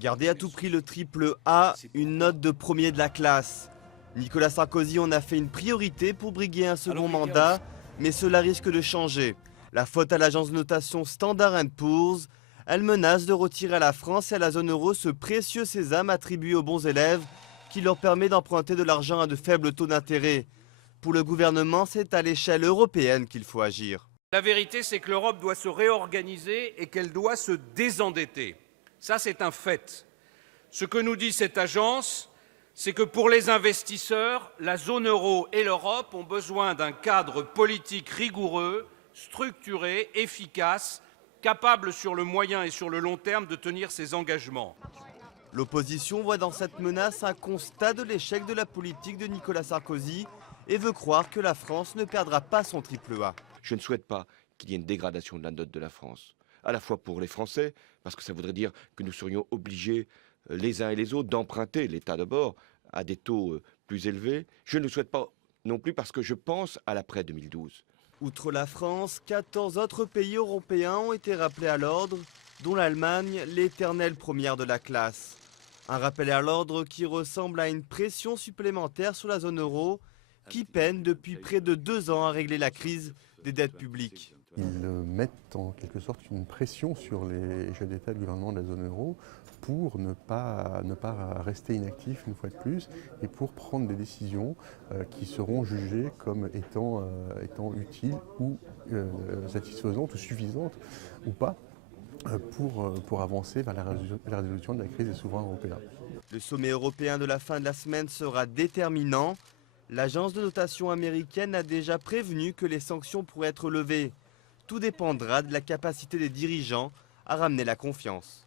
Garder à tout prix le triple A, une note de premier de la classe. Nicolas Sarkozy en a fait une priorité pour briguer un second mandat, mais cela risque de changer. La faute à l'agence de notation Standard & Poor's. Elle menace de retirer à la France et à la zone euro ce précieux sésame attribué aux bons élèves qui leur permet d'emprunter de l'argent à de faibles taux d'intérêt. Pour le gouvernement, c'est à l'échelle européenne qu'il faut agir. La vérité, c'est que l'Europe doit se réorganiser et qu'elle doit se désendetter. Ça, c'est un fait. Ce que nous dit cette agence, c'est que pour les investisseurs, la zone euro et l'Europe ont besoin d'un cadre politique rigoureux, structuré, efficace, capable sur le moyen et sur le long terme de tenir ses engagements. L'opposition voit dans cette menace un constat de l'échec de la politique de Nicolas Sarkozy et veut croire que la France ne perdra pas son triple A. Je ne souhaite pas qu'il y ait une dégradation de la note de la France, à la fois pour les Français, parce que ça voudrait dire que nous serions obligés, les uns et les autres, d'emprunter, l'État d'abord, à des taux plus élevés. Je ne le souhaite pas non plus parce que je pense à l'après 2012. Outre la France, 14 autres pays européens ont été rappelés à l'ordre, dont l'Allemagne, l'éternelle première de la classe. Un rappel à l'ordre qui ressemble à une pression supplémentaire sur la zone euro, qui peine depuis près de 2 ans à régler la crise des dettes publiques. Ils mettent en quelque sorte une pression sur les chefs d'État et de gouvernement de la zone euro pour ne pas rester inactifs une fois de plus et pour prendre des décisions qui seront jugées comme étant utiles ou satisfaisantes ou suffisantes ou pas pour avancer vers la résolution de la crise des souverains européens. Le sommet européen de la fin de la semaine sera déterminant. L'agence de notation américaine a déjà prévenu que les sanctions pourraient être levées. Tout dépendra de la capacité des dirigeants à ramener la confiance.